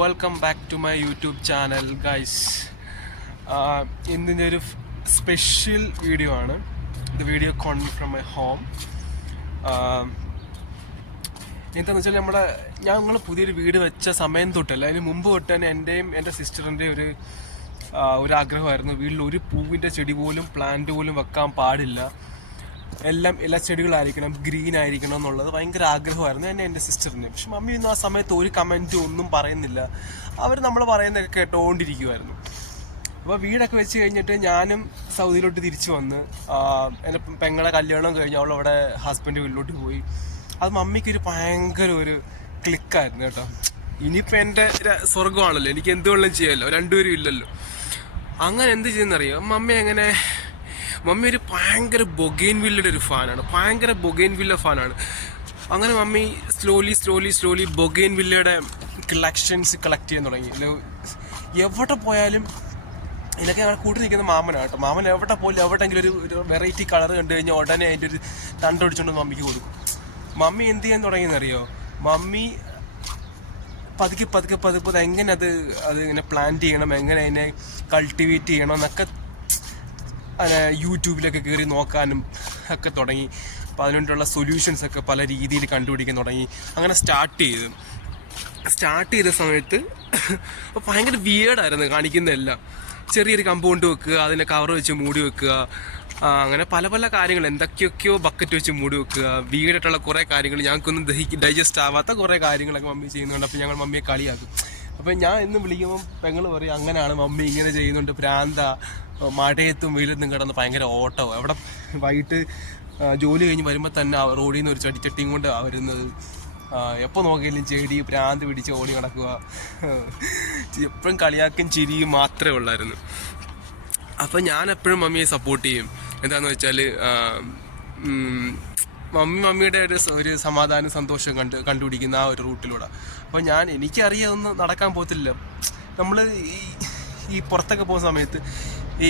Welcome back to my YouTube channel guys. ഇന്നിൻ്റെ ഒരു special video ആണ്. ഇത് video come from my home. എന്താണെന്ന് വെച്ചാൽ ഞങ്ങൾ പുതിയൊരു വീട് വെച്ച സമയം തൊട്ടല്ല, അതിന് മുമ്പ് തൊട്ട് തന്നെ എൻ്റെയും എൻ്റെ സിസ്റ്ററിൻ്റെയും ഒരു ആഗ്രഹമായിരുന്നു. വീട്ടിൽ ഒരു പൂവിൻ്റെ ചെടി പോലും പ്ലാന്റ് പോലും വെക്കാൻ പാടില്ല, എല്ലാ ചെടികളായിരിക്കണം, ഗ്രീൻ ആയിരിക്കണം എന്നുള്ളത് ഭയങ്കര ആഗ്രഹമായിരുന്നു എൻ്റെ സിസ്റ്ററിന്. പക്ഷെ മമ്മിയൊന്നും ആ സമയത്ത് ഒരു കമൻറ്റും ഒന്നും പറയുന്നില്ല. അവർ നമ്മൾ പറയുന്നതൊക്കെ കേട്ടോണ്ടിരിക്കുമായിരുന്നു. അപ്പോൾ വീടൊക്കെ വെച്ച് കഴിഞ്ഞിട്ട് ഞാനും സൗദിയിലോട്ട് തിരിച്ചു വന്ന് എൻ്റെ പെങ്ങളെ കല്യാണം കഴിഞ്ഞ് അവളവിടെ ഹസ്ബൻഡ് വീട്ടിലോട്ട് പോയി. അത് മമ്മിക്കൊരു ഭയങ്കര ഒരു ക്ലിക്കായിരുന്നു കേട്ടോ. ഇനിയിപ്പോൾ എൻ്റെ സ്വർഗമാണല്ലോ, എനിക്ക് എന്തുകൊണ്ടും ചെയ്യാമല്ലോ, രണ്ടുപേരും ഇല്ലല്ലോ. അങ്ങനെ എന്ത് ചെയ്യുന്നറിയോ, മമ്മി ഒരു ഭയങ്കര ബൊഗെയിൻവില്ലയുടെ ഒരു ഫാനാണ്, ഭയങ്കര ബൊഗെയിൻവില്ല ഫാനാണ്. അങ്ങനെ മമ്മി സ്ലോലി ബൊഗെയിൻവില്ലയുടെ കളക്ഷൻസ് കളക്ട് ചെയ്യാൻ തുടങ്ങി. എവിടെ പോയാലും ഇതിനൊക്കെ ഞങ്ങൾ കൂട്ടി നിൽക്കുന്ന മാമനാണ് കേട്ടോ. മാമൻ എവിടെ പോലും എവിടെയെങ്കിലും ഒരു വെറൈറ്റി കളർ കണ്ടു കഴിഞ്ഞാൽ ഉടനെ അതിൻ്റെ ഒരു തണ്ടൊടിച്ചുകൊണ്ട് മമ്മിക്ക് കൊടുക്കും. മമ്മി എന്ത് ചെയ്യാൻ തുടങ്ങിയെന്നറിയോ, മമ്മി പതുക്കെ എങ്ങനെ അത് ഇങ്ങനെ പ്ലാന്റ് ചെയ്യണം, എങ്ങനെ അതിനെ കൾട്ടിവേറ്റ് ചെയ്യണം എന്നൊക്കെ യൂട്യൂബിലൊക്കെ കയറി നോക്കാനും ഒക്കെ തുടങ്ങി. അപ്പോൾ അതിനുള്ള സൊല്യൂഷൻസ് ഒക്കെ പല രീതിയിൽ കണ്ടുപിടിക്കാൻ തുടങ്ങി. അങ്ങനെ സ്റ്റാർട്ട് ചെയ്ത സമയത്ത് ഭയങ്കര വിയേർഡായിരുന്നു കാണിക്കുന്നതെല്ലാം. ചെറിയൊരു കമ്പൗണ്ട് വെക്കുക, അതിനെ കവർ വെച്ച് മൂടി വെക്കുക, അങ്ങനെ പല കാര്യങ്ങൾ, എന്തൊക്കെയൊക്കെയോ ബക്കറ്റ് വെച്ച് മൂടി വെക്കുക, വീടായിട്ടുള്ള കുറേ കാര്യങ്ങൾ, ഞങ്ങൾക്കൊന്നും ഡൈജസ്റ്റ് ആവാത്ത കുറേ കാര്യങ്ങളൊക്കെ മമ്മി ചെയ്യുന്നുണ്ട്. അപ്പോൾ ഞങ്ങൾ മമ്മിയെ കളിയാക്കും. അപ്പം ഞാൻ ഇന്ന് വിളിക്കുമ്പം പെങ്ങൾ പറയും, അങ്ങനെയാണ് മമ്മി ഇങ്ങനെ ചെയ്യുന്നുണ്ട്, പ്രാന്ത, മഴയത്തും വെയിലത്തും കിടന്ന് ഭയങ്കര ഓട്ടവും. അവിടെ വൈകിട്ട് ജോലി കഴിഞ്ഞ് വരുമ്പോൾ തന്നെ റോഡിൽ നിന്ന് ഒരു ചട്ടിയും കൊണ്ട് വരുന്നത്. എപ്പോൾ നോക്കിയാലും ചെടി പ്രാന്ത് പിടിച്ച് ഓടി നടക്കുക. എപ്പോഴും കളിയാക്കും ചിരിയും മാത്രമേ ഉള്ളായിരുന്നു. അപ്പം ഞാൻ എപ്പോഴും മമ്മിയെ സപ്പോർട്ട് ചെയ്യും. എന്താണെന്ന് വെച്ചാൽ മമ്മിയുടെ ഒരു സമാധാനം സന്തോഷം കണ്ടുപിടിക്കുന്ന ആ ഒരു റൂട്ടിലൂടെ. അപ്പോൾ എനിക്കറിയാം ഒന്നും നടക്കാൻ പോകത്തില്ല. നമ്മൾ ഈ പുറത്തൊക്കെ പോകുന്ന സമയത്ത്, ഈ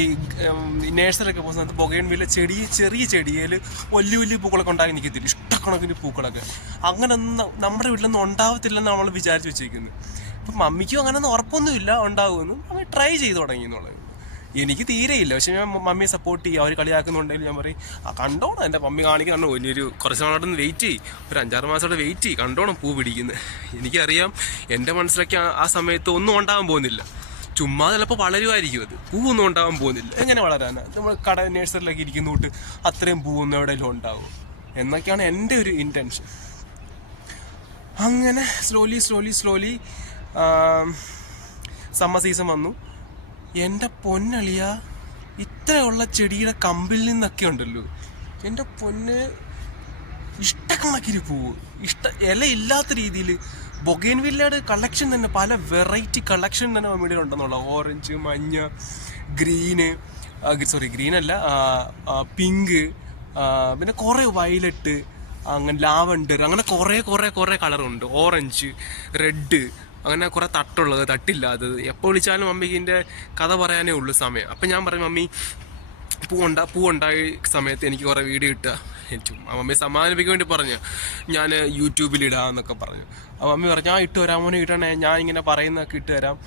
നേഴ്സറിയൊക്കെ പോകുന്ന സമയത്ത് ബൊഗെയിൻവില്ല ചെറിയ ചെടിയിൽ വലിയ പൂക്കളൊക്കെ ഉണ്ടാക്കി നിൽക്കത്തില്ല, ഇഷ്ടക്കണക്കിന് പൂക്കളൊക്കെ. അങ്ങനെയൊന്നും നമ്മുടെ വീട്ടിലൊന്നും ഉണ്ടാവത്തില്ലെന്ന് നമ്മൾ വിചാരിച്ച് വെച്ചേക്കുന്നത്. അപ്പം മമ്മിക്കും അങ്ങനെയൊന്നും ഉറപ്പൊന്നുമില്ല ഉണ്ടാകുമെന്ന്. മമ്മി ട്രൈ ചെയ്ത് തുടങ്ങി എന്നുള്ളത്. എനിക്ക് തീരെയില്ല. പക്ഷെ ഞാൻ മമ്മിയെ സപ്പോർട്ട് ചെയ്യും. അവർ കളിയാക്കുന്നുണ്ടെങ്കിൽ ഞാൻ പറയും, കണ്ടോണം, എൻ്റെ മമ്മി കാണിക്കുന്നുണ്ടോ, ഇനിയൊരു കുറച്ച് നാളോടൊന്ന് വെയിറ്റ് ചെയ്യും, ഒരു 5-6 മാസത്തോടെ വെയിറ്റ് ചെയ്യും, കണ്ടോണം പൂ പിടിക്കുന്നത്. എനിക്കറിയാം എൻ്റെ മനസ്സിലൊക്കെ ആ സമയത്ത് ഒന്നും ഉണ്ടാകാൻ പോകുന്നില്ല, ചുമ്മാ ചിലപ്പോൾ വളരുമായിരിക്കും, അത് പൂവൊന്നും ഉണ്ടാകാൻ പോകുന്നില്ല. എങ്ങനെ വളരാനാണ്? നമ്മൾ നേഴ്സറിലൊക്കെ ഇരിക്കുന്ന തൊട്ട് അത്രയും പൂവൊന്നും എവിടെയെങ്കിലും ഉണ്ടാവും എന്നൊക്കെയാണ് എൻ്റെ ഒരു ഇൻറ്റൻഷൻ. അങ്ങനെ സ്ലോലി സമ്മർ സീസൺ വന്നു. എൻ്റെ പൊന്നളിയ, ഇത്രയുള്ള ചെടിയുടെ കമ്പിൽ നിന്നൊക്കെ ഉണ്ടല്ലോ, എൻ്റെ പൊന്ന്, ഇഷ്ടക്കണക്കിന് പൂവ്, ഇല ഇല്ലാത്ത രീതിയിൽ ബൊഗെയിൻവില്ലയുടെ കളക്ഷൻ തന്നെ, പല വെറൈറ്റി കളക്ഷൻ തന്നെ മമ്മിയുടെ ഉണ്ടെന്നുള്ള. ഓറഞ്ച്, മഞ്ഞ, ഗ്രീനല്ല, പിങ്ക്, പിന്നെ കുറേ വയലറ്റ്, അങ്ങനെ ലാവൻഡർ, അങ്ങനെ കുറേ കളറുണ്ട്. ഓറഞ്ച്, റെഡ്, അങ്ങനെ കുറേ തട്ടുള്ളത്, തട്ടില്ലാത്തത്. എപ്പോൾ വിളിച്ചാലും മമ്മിക്ക് ഇതിൻ്റെ കഥ പറയാനേ ഉള്ളൂ സമയം. അപ്പം ഞാൻ പറയും, മമ്മി പൂവുണ്ടായ സമയത്ത് എനിക്ക് കുറേ വീഡിയോ ഇട്ടുക. മമ്മി സമാധാനിപ്പിക്കാൻ വേണ്ടി പറഞ്ഞു, ഞാൻ യൂട്യൂബിലിടാന്നൊക്കെ പറഞ്ഞു. അപ്പോൾ മമ്മി പറഞ്ഞു, ഞാൻ ഇട്ട് തരാം മോനെ, ഇടണേ, ഞാൻ ഇങ്ങനെ പറയുന്നതൊക്കെ ഇട്ട് തരാം,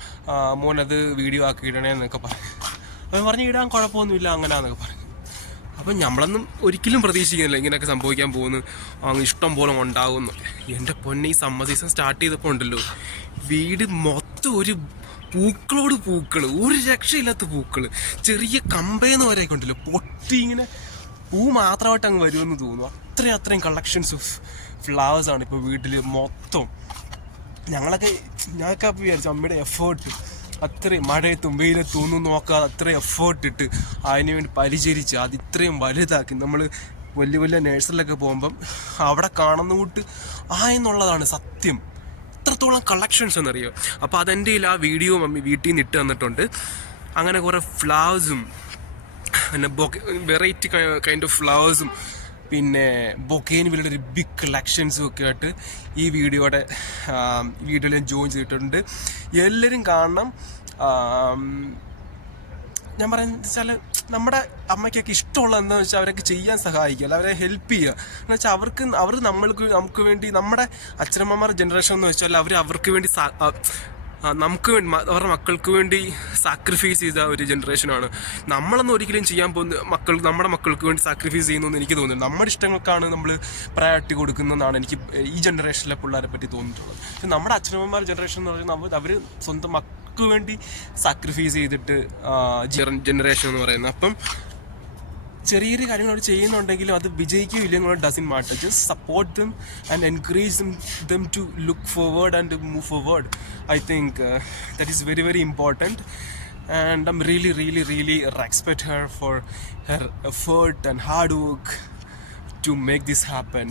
മോനത് വീഡിയോ ആക്കി ഇടണേ എന്നൊക്കെ പറഞ്ഞു. അപ്പം പറഞ്ഞു, ഇടാൻ കുഴപ്പമൊന്നുമില്ല അങ്ങനെയാന്നൊക്കെ പറഞ്ഞു. അപ്പം നമ്മളൊന്നും ഒരിക്കലും പ്രതീക്ഷിക്കുന്നില്ല ഇങ്ങനെയൊക്കെ സംഭവിക്കാൻ പോകുന്നു, ഇഷ്ടം പോലെ ഉണ്ടാകുന്നു. എൻ്റെ പൊന്നെ, ഈ സമ്മർ സീസൺ സ്റ്റാർട്ട് ചെയ്തപ്പോൾ ഉണ്ടല്ലോ, വീട് മൊത്തം ഒരു പൂക്കൾ, ഒരു രക്ഷയില്ലാത്ത പൂക്കൾ, ചെറിയ കമ്പയെന്ന് വരെയൊക്കെ ഉണ്ടല്ലോ, പൊട്ടി ഇങ്ങനെ പൂ മാത്രമായിട്ട് അങ്ങ് വരുമെന്ന് തോന്നുന്നു. അത്രയും കളക്ഷൻസ് ഓഫ് ഫ്ലവേഴ്സാണ് ഇപ്പോൾ വീട്ടിൽ മൊത്തം. ഞങ്ങളൊക്കെ വിചാരിച്ചു അമ്മയുടെ എഫേർട്ട്, അത്രയും മഴയത്തും വെയിലത്തും ഒന്നും നോക്കാതെ അത്രയും എഫേർട്ട് ഇട്ട് അതിന് വേണ്ടി പരിചരിച്ച് അത് ഇത്രയും വലുതാക്കി. നമ്മൾ വലിയ നേഴ്സറിലൊക്കെ പോകുമ്പം അവിടെ കാണുന്ന കൂട്ട് എന്നുള്ളതാണ് സത്യം. എത്രത്തോളം കളക്ഷൻസ് എന്നറിയോ. അപ്പോൾ അതെൻ്റെ ആ വീഡിയോ മമ്മി വീട്ടിൽ നിന്ന് ഇട്ട് തന്നിട്ടുണ്ട്. അങ്ങനെ കുറേ ഫ്ലവേഴ്സും, പിന്നെ വെറൈറ്റി കൈൻഡ് ഓഫ് ഫ്ലവേഴ്സും, പിന്നെ ബൊഗെയിൻവില്ലയുടെ ഒരു ബിഗ് കളക്ഷൻസും ഒക്കെ ആയിട്ട് ഈ വീഡിയോയിൽ ഞാൻ ജോയിൻ ചെയ്തിട്ടുണ്ട്. എല്ലാവരും കാണണം. ഞാൻ പറയുന്നത് വെച്ചാൽ, നമ്മുടെ അമ്മയ്ക്കൊക്കെ ഇഷ്ടമുള്ള എന്താണെന്ന് വെച്ചാൽ അവരൊക്കെ ചെയ്യാൻ സഹായിക്കുക, അല്ല അവരെ ഹെൽപ്പ് ചെയ്യുക. എന്ന് വെച്ചാൽ അവർ നമുക്ക് വേണ്ടി, നമ്മുടെ അച്ഛനമ്മമാരുടെ ജനറേഷൻ എന്ന് വെച്ചാൽ അവർക്ക് വേണ്ടി നമുക്ക് വേണ്ടി അവരുടെ മക്കൾക്ക് വേണ്ടി സാക്രിഫൈസ് ചെയ്ത ഒരു ജനറേഷനാണ്. നമ്മളൊന്നും ഒരിക്കലും ചെയ്യാൻ പോകുന്ന നമ്മുടെ മക്കൾക്ക് വേണ്ടി സാക്രിഫൈസ് ചെയ്യുന്നു എനിക്ക് തോന്നുന്നു. നമ്മുടെ ഇഷ്ടങ്ങൾക്കാണ് നമ്മൾ പ്രയോറിറ്റി കൊടുക്കുന്നതെന്നാണ് എനിക്ക് ഈ ജനറേഷനിലെ പിള്ളേരെ പറ്റി തോന്നിയിട്ടുള്ളത്. പക്ഷെ നമ്മുടെ അച്ഛനമ്മമാർ ജനറേഷൻ എന്ന് പറയുന്നത് അവർ സ്വന്തം മക്കൾക്ക് വേണ്ടി സാക്രിഫൈസ് ചെയ്തിട്ട് ജനറേഷൻ എന്ന് പറയുന്നത്. അപ്പം ചെറിയ ചെറിയ കാര്യങ്ങൾ അവർ ചെയ്യുന്നുണ്ടെങ്കിലും അത് വിജയിക്കുകയോ ഇല്ലെന്നുള്ള doesn't matter. Just support them and encourage them to look forward and move forward. I think that is very very important. And I'm really respect her for her effort and hard work to make this happen.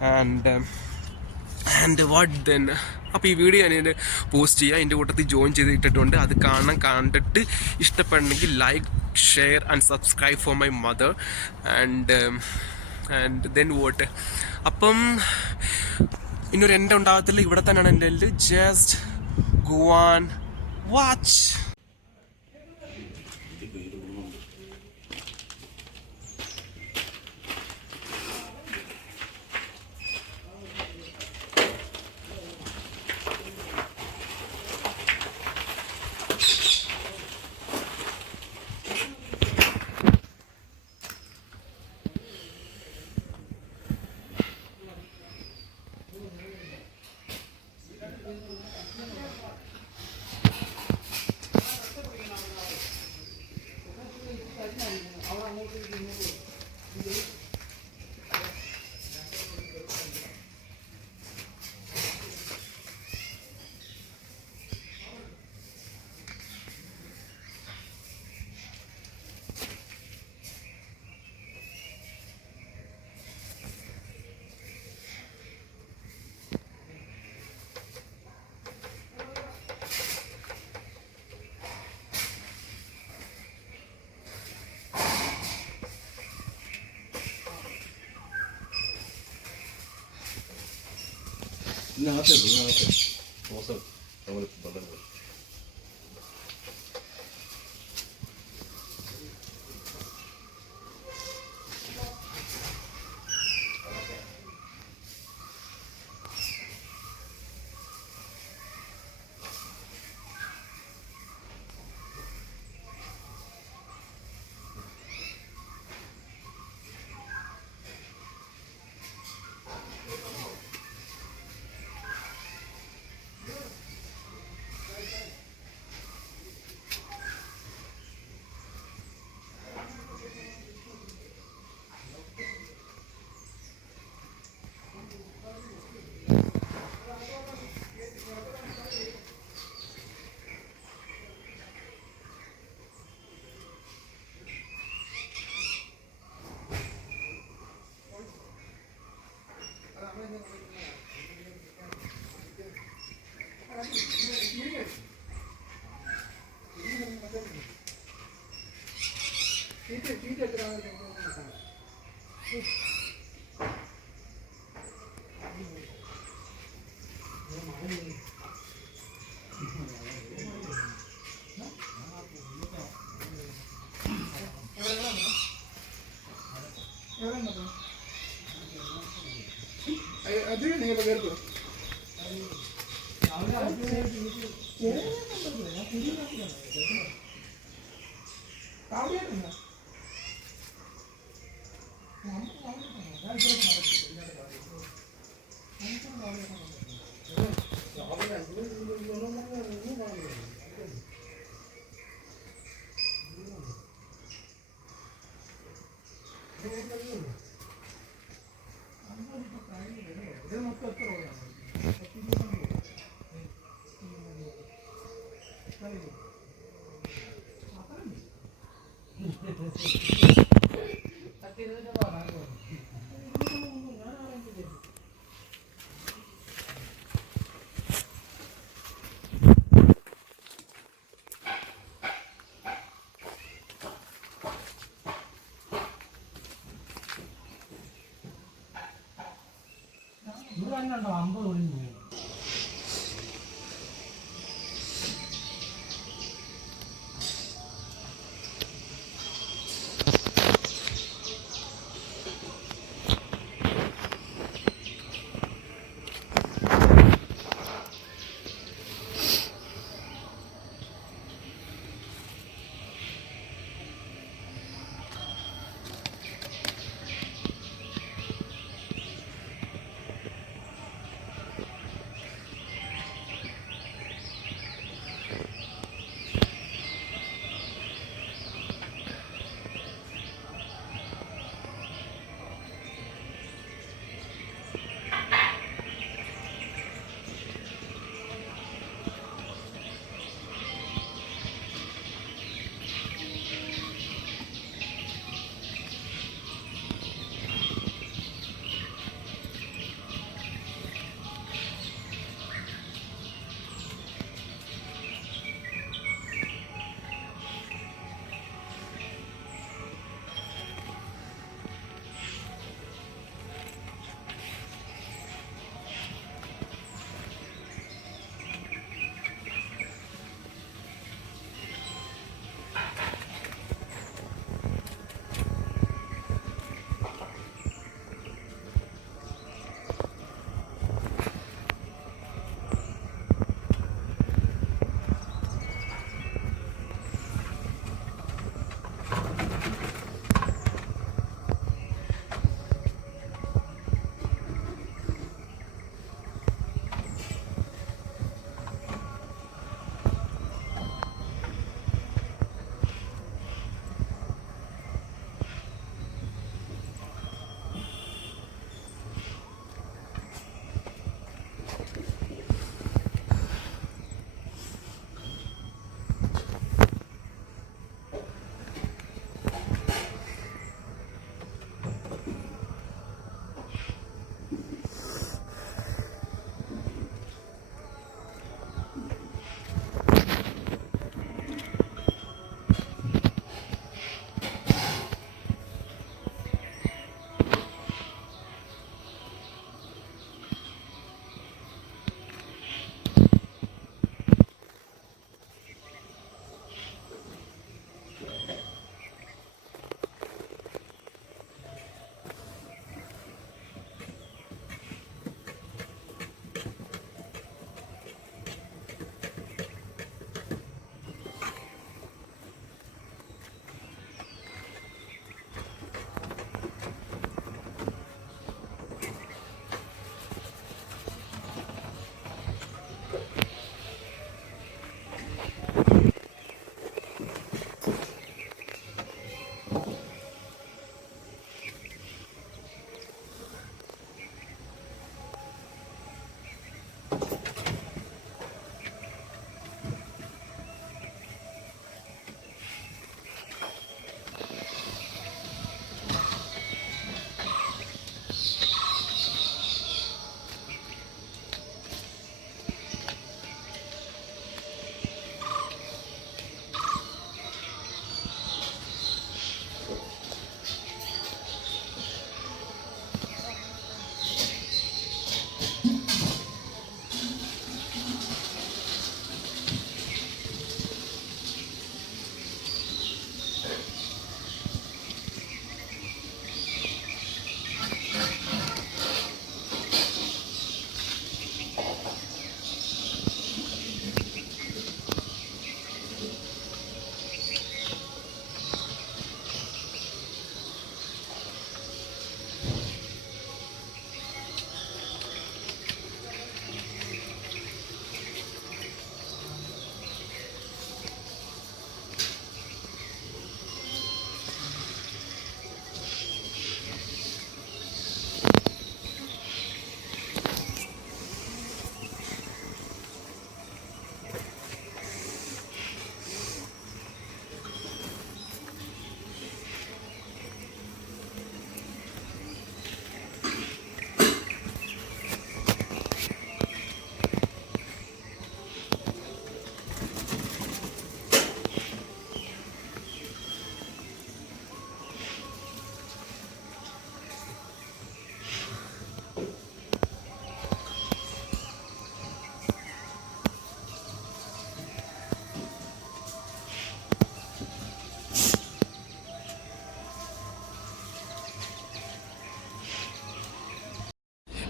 And what then? അപ്പോൾ ഈ video ഞാൻ post ചെയ്യുക, എൻ്റെ കൂട്ടത്തിൽ join ചെയ്തിട്ടുണ്ട്. അത് കണ്ടിട്ട് ഇഷ്ടപ്പെടണമെങ്കിൽ like, share and subscribe for my mother. And then vote. അപ്പം ഇന്നൊരു എൻ്റെ ഉണ്ടാകത്തില്ല, ഇവിടെ തന്നെയാണ് എൻ്റെ. Just go and watch. ഇതിനകത്ത് മോശം നമ്മൾ പന്ത്രണ്ട് അത് നിങ്ങൾ കേൾക്കും.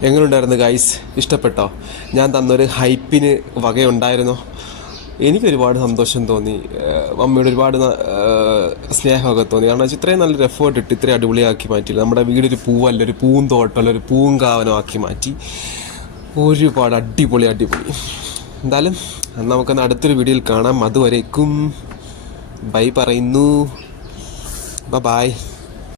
എങ്ങനെയുണ്ടായിരുന്നു ഗൈസ്? ഇഷ്ടപ്പെട്ടോ? ഞാൻ തന്നൊരു ഹൈപ്പിന് വകയുണ്ടായിരുന്നോ? എനിക്കൊരുപാട് സന്തോഷം തോന്നി, മമ്മിയോട് ഒരുപാട് സ്നേഹമൊക്കെ തോന്നി. കാരണം വെച്ചാൽ ഇത്രയും നല്ലൊരു എഫേർട്ട് ഇട്ട് ഇത്രയും അടിപൊളിയാക്കി മാറ്റിയില്ല. നമ്മുടെ വീടൊരു പൂവല്ല, ഒരു പൂന്തോട്ടമല്ല, ഒരു പൂങ്കാവനമാക്കി മാറ്റി. ഒരുപാട് അടിപൊളി. എന്തായാലും നമുക്കൊന്ന് അടുത്തൊരു വീഡിയോയിൽ കാണാം. അതുവരേക്കും ബൈ പറയുന്നു. ബൈ.